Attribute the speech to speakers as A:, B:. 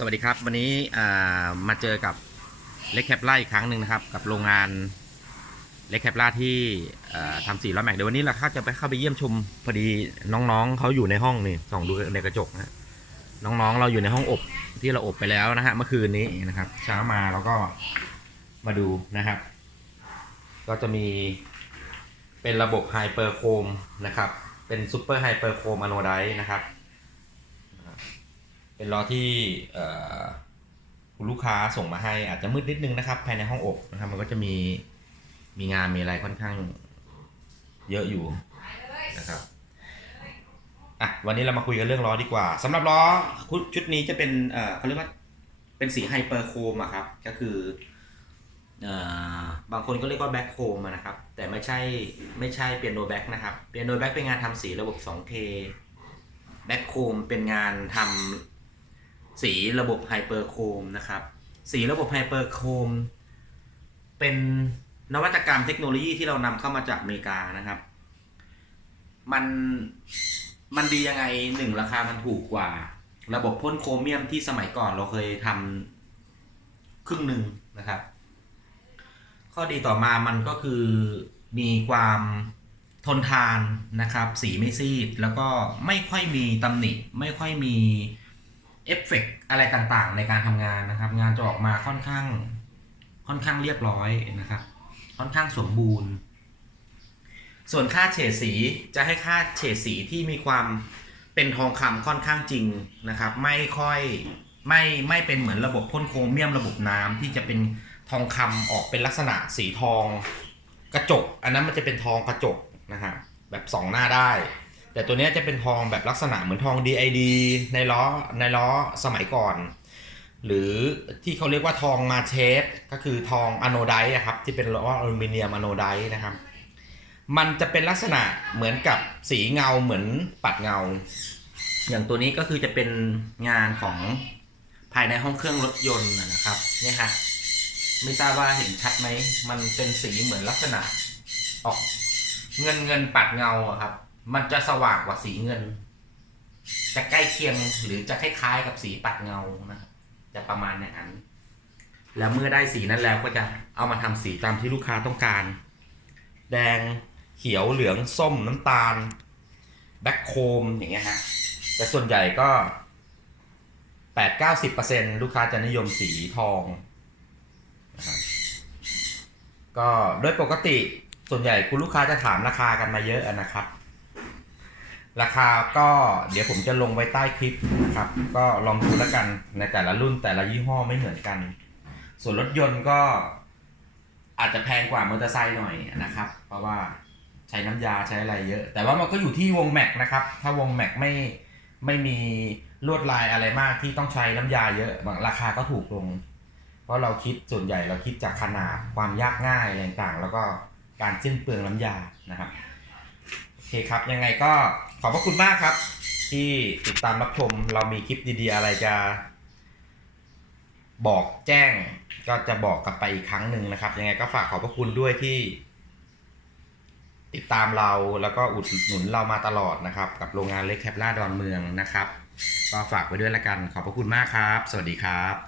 A: สวัสดีครับ วันนี้มาเจอกับเล็กแคปล่าอีกครั้งหนึ่งนะครับ กับโรงงานเล็กแคปล่าที่ทำสีล้อแม็กเดี๋ยววันนี้เราเข้าจะไปเข้าไปเยี่ยมชมพอดีน้องๆเขาอยู่ในห้องนี่ส่องดูในกระจกนะฮะน้องๆ เราอยู่ในห้องอบที่เราอบไปแล้วนะฮะเมื่อคืนนี้นะครับ เช้ามาเราก็มาดูนะครับ ก็จะมีเป็นระบบไฮเปอร์โคมนะครับ เป็นซูเปอร์ไฮเปอร์โคมอะโนไดนะครับ เป็นล้อที่คุณลูกค้าส่งมาให้อาจจะมืดนิดนึงนะครับ ภายในห้องอบนะครับ มันก็จะมีมีงานมีอะไรค่อนข้างเยอะอยู่นะครับอะวันนี้เรามาคุยกันเรื่องล้อดีกว่าสำหรับล้อชุดนี้จะเป็นเอ่อเขาเรียกว่าเป็นสีไฮเปอร์โคมอะครับ ก็คือเอ่อบางคนก็เรียกว่าแบ็คโคมนะครับ แต่ไม่ใช่ไม่ใช่เปียโนแบ็คนะครับเปียโนแบ็คเป็นงานทำสีระบบ 2K แบ็คโคมเป็นงานทำ สีระบบไฮเปอร์โคมนะครับ สีระบบไฮเปอร์โคมเป็นนวัตกรรมเทคโนโลยีที่เรานำเข้ามาจากอเมริกานะครับ มันมันดียังไงหนึ่งราคามันถูกกว่า ระบบพ่นโครเมียมที่สมัยก่อนเราเคยทำครึ่งหนึ่งนะครับ ข้อดีต่อมามันก็คือมีความทนทานนะครับ สีไม่ซีด แล้วก็ไม่ค่อยมีตำหนิ ไม่ค่อยมี เอฟเฟกต์อะไรต่างๆ ในการทำงานนะครับ งานจะออกมาค่อนข้าง ค่อนข้างเรียบร้อยนะครับ ค่อนข้างสมบูรณ์ ส่วนค่าเฉดสีจะให้ค่าเฉดสีที่มีความเป็นทองคำค่อนข้างจริงนะครับ ไม่ค่อยไม่ไม่เป็นเหมือนระบบพ่นโครเมียมระบบน้ำที่จะเป็นทองคำออกเป็นลักษณะสีทองกระจก อันนั้นมันจะเป็นทองกระจกนะครับแบบสองหน้าได้ แต่ตัวนี้จะเป็นทองแบบลักษณะเหมือนทอง DID ในล้อในล้อสมัยก่อน หรือที่เขาเรียกว่าทองมาเชสก็คือทองอะโนไดต์ครับที่เป็นล้ออลูมิเนียมอะโนไดต์นะครับ มันจะเป็นลักษณะเหมือนกับสีเงาเหมือนปัดเงา อย่างตัวนี้ก็คือจะเป็นงานของภายในห้องเครื่องรถยนต์นะครับนี่ฮะไม่ทราบว่าเห็นชัดไหมมันเป็นสีเหมือนลักษณะออกเงินเงินปัดเงาครับ มันจะสว่างกว่าสีเงิน จะใกล้เคียงหรือจะคล้ายๆกับสีปัดเงานะครับจะประมาณอย่างนั้น แล้วเมื่อได้สีนั้นแล้วก็จะเอามาทำสีตามที่ลูกค้าต้องการ แดงเขียวเหลืองส้มน้ำตาล แบ็คโคมอย่างเงี้ยฮะแต่ส่วนใหญ่ก็แปดเก้าสิบเปอร์เซ็นลูกค้าจะนิยมสีทองนะครับก็โดยปกติส่วนใหญ่คุณลูกค้าจะถามราคากันมาเยอะนะครับ ราคาก็เดี๋ยวผมจะลงไว้ใต้คลิปนะครับ ก็ลองดูแล้วกันในแต่ละรุ่นแต่ละยี่ห้อไม่เหมือนกัน ส่วนรถยนต์ก็อาจจะแพงกว่ามอเตอร์ไซค์หน่อยนะครับ เพราะว่าใช้น้ำยาใช้อะไรเยอะ แต่ว่ามันก็อยู่ที่วงแม็กนะครับ ถ้าวงแม็กไม่ไม่มีลวดลายอะไรมากที่ต้องใช้น้ำยาเยอะราคาก็ถูกลง เพราะเราคิดส่วนใหญ่เราคิดจากขนาดความยากง่ายอะไรต่างๆแล้วก็การสิ้นเปลืองน้ำยานะครับ เคครับ ยังไงก็ขอบพระคุณมากครับ ที่ติดตามรับชมเรามีคลิปดีๆ อะไรจะ บอกแจ้งก็จะบอกกลับไปอีกครั้งหนึ่งนะครับ ยังไงก็ฝากขอบพระคุณด้วยที่ ติดตามเราแล้วก็อุดหนุนเรามาตลอดนะครับ กับโรงงานเล็กแคปล่าดอนเมืองนะครับ ก็ฝากไว้ด้วยละกันขอบพระคุณมากครับ สวัสดีครับ